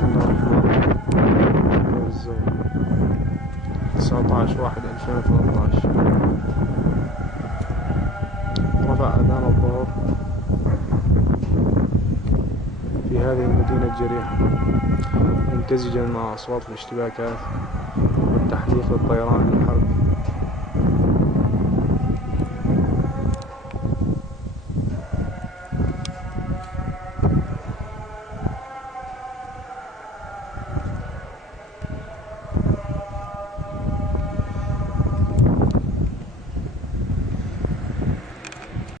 بسم الله الرحمن الرحيم. الزوم 19/1/2013. رفع أذان الظهر في هذه المدينة الجريحة، ممتزجا مع أصوات الاشتباكات والتحليق للطيران للحرب.